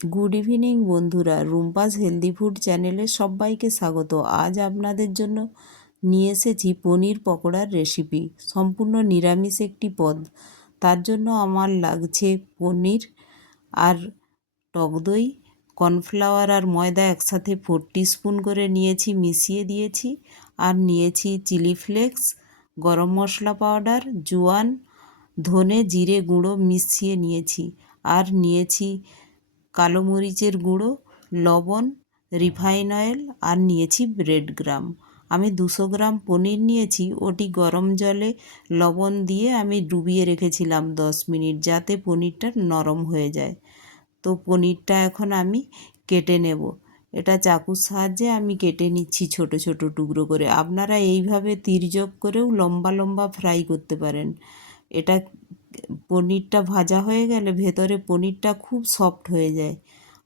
Good evening বন্ধুরা, Rumpa's healthy food চ্যানেলে সবাইকে স্বাগত। আজ আপনাদের জন্য নিয়ে এসেছি পনির পকোড়ার রেসিপি। সম্পূর্ণ নিরামিষ একটি পদ। তার জন্য আমার লাগছে পনির আর টক দই, কর্নফ্লাওয়ার আর ময়দা একসাথে 4 টিস্পুন করে নিয়েছি, মিশিয়ে দিয়েছি। আর নিয়েছি চিলি ফ্লেক্স, গরম মশলা পাউডার, জোয়ান, ধনে জিরে গুঁড়ো মিশিয়ে নিয়েছি। আর নিয়েছি কালো মরিচের গুঁড়ো, লবণ, রিফাইন অয়েল আর নিয়েছি ব্রেড গ্রাম। আমি 200 গ্রাম পনির নিয়েছি, ওটি গরম জলে লবণ দিয়ে আমি ডুবিয়ে রেখেছিলাম 10 মিনিট, যাতে পনিরটা নরম হয়ে যায়। তো পনিরটা এখন আমি কেটে নেব। এটা চাকুর সাহায্যে আমি কেটে নিচ্ছি ছোট ছোট টুকরো করে। আপনারা এইভাবে তির্যক করেও লম্বা লম্বা ফ্রাই করতে পারেন। এটা পনিরটা ভাজা হয়ে গেলে ভেতরে পনিরটা খুব সফট হয়ে যায়।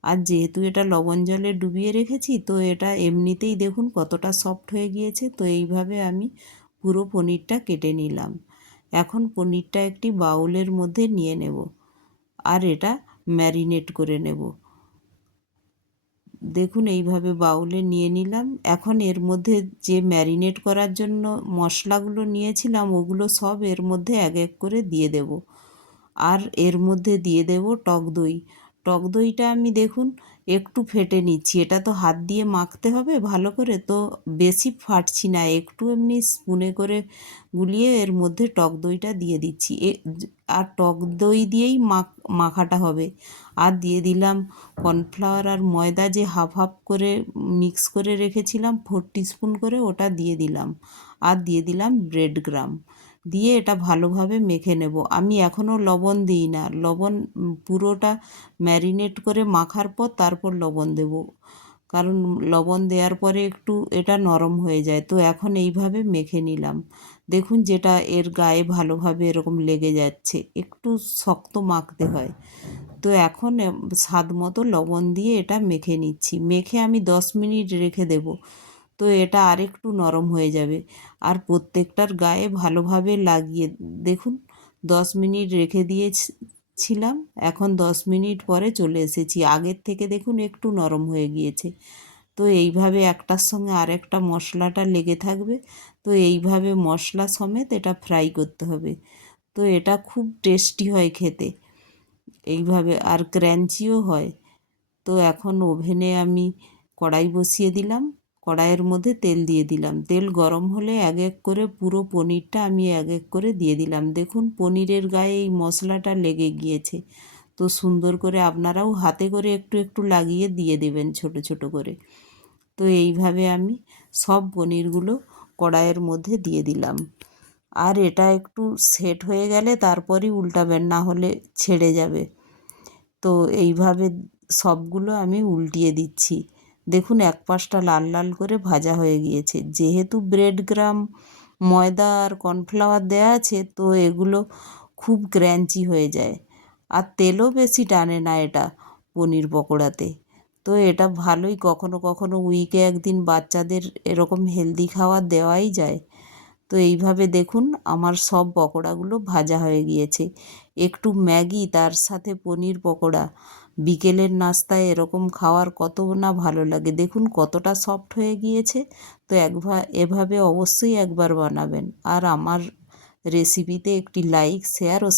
আর যেহেতু এটা লবণ জলে ডুবিয়ে রেখেছি, তো এটা এমনিতেই দেখুন কতটা সফট হয়ে গিয়েছে। তো এইভাবে আমি পুরো পনিরটা কেটে নিলাম। এখন পনিরটা একটি বাউলের মধ্যে নিয়ে নেব আর এটা ম্যারিনেট করে নেব। দেখুন এইভাবে বাউলে নিয়ে নিলাম। এখন এর মধ্যে যে ম্যারিনেট করার জন্য মশলাগুলো নিয়েছিলাম, ওগুলো সব এর মধ্যে এক এক করে দিয়ে দেব। আর এর মধ্যে দিয়ে দেব টক দই। টক দইটা আমি দেখুন একটু ফেটে নিচ্ছি। এটা তো হাত দিয়ে মাখতে হবে ভালো করে, তো বেশি ফাটছি না, একটু এমনি স্পুনে করে গুলিয়ে এর মধ্যে টক দইটা দিয়ে দিচ্ছি। আর টক দই দিয়েই মাখাটা হবে। আর দিয়ে দিলাম কর্নফ্লাওয়ার আর ময়দা, যে হাফ হাফ করে মিক্স করে রেখেছিলাম 4 টিস্পুন করে, ওটা দিয়ে দিলাম। আর দিয়ে দিলাম ব্রেড গ্রাম, দিয়ে এটা ভালোভাবে মেখে নেব। আমি এখনও লবণ দিই না, লবণ পুরোটা ম্যারিনেট করে মাখার পর তারপর লবণ দেব, কারণ লবণ দেওয়ার পরে একটু এটা নরম হয়ে যায়। তো এখন এইভাবে মেখে নিলাম। দেখুন যেটা এর গায়ে ভালোভাবে এরকম লেগে যাচ্ছে, একটু শক্ত মাখতে হয়। তো এখন স্বাদ মতো লবণ দিয়ে এটা মেখে নিচ্ছি। মেখে আমি 10 মিনিট রেখে দেব, তো এটা আরেকটু নরম হয়ে যাবে। আর প্রত্যেকটার গায়ে ভালোভাবে লাগিয়ে দেখুন 10 মিনিট রেখে দিয়েছিলাম। এখন 10 মিনিট পরে চলে এসেছি, আগের থেকে দেখুন একটু নরম হয়ে গিয়েছে। তো এইভাবে একটার সঙ্গে আরেকটা মশলাটা লেগে থাকবে। তো এইভাবে মশলা সমেত এটা ফ্রাই করতে হবে। তো এটা খুব টেস্টি হয় খেতে এইভাবে, আর ক্র্যাঞ্চিও হয়। তো এখন ওভেনে আমি কড়াই বসিয়ে দিলাম। কড়াইয়ের মধ্যে তেল দিয়ে দিলাম। তেল গরম হলে এক এক করে পুরো পনিরটা আমি এক এক করে দিয়ে দিলাম। দেখুন পনিরের গায়ে এই মশলাটা লেগে গিয়েছে। তো সুন্দর করে আপনারাও হাতে করে একটু একটু লাগিয়ে দিয়ে দেবেন ছোট ছোট করে। তো এইভাবে আমি সব পনিরগুলো কড়াইয়ের মধ্যে দিয়ে দিলাম। আর এটা একটু সেট হয়ে গেলে তারপরই উল্টাবেন, না হলে ছেড়ে যাবে। তো এইভাবে সবগুলো আমি উল্টিয়ে দিচ্ছি। দেখুন এক পাশটা লাল লাল করে ভাজা হয়ে গিয়েছে। যেহেতু ব্রেড গ্রাম, ময়দা আর কর্নফ্লাওয়ার দেওয়া আছে, তো এগুলো খুব ক্র্যাঞ্চি হয়ে যায়। আর তেলও বেশি টানে না এটা পনির পকোড়াতে। তো এটা ভালোই, কখনো কখনো উইকে একদিন বাচ্চাদের এরকম হেলদি খাবার দেওয়াই যায়। তো এইভাবে দেখুন আমার সব পকোড়াগুলো ভাজা হয়ে গিয়েছে। একটু ম্যাগি তার সাথে পনির পকোড়া, বিকেলের নাস্তায় এরকম খাওয়ার কত না ভালো লাগে। দেখুন কতটা সফট হয়ে গিয়েছে। তো এভাবে অবশ্যই একবার বানাবেন। আর আমার রেসিপিতে একটি লাইক, শেয়ার ও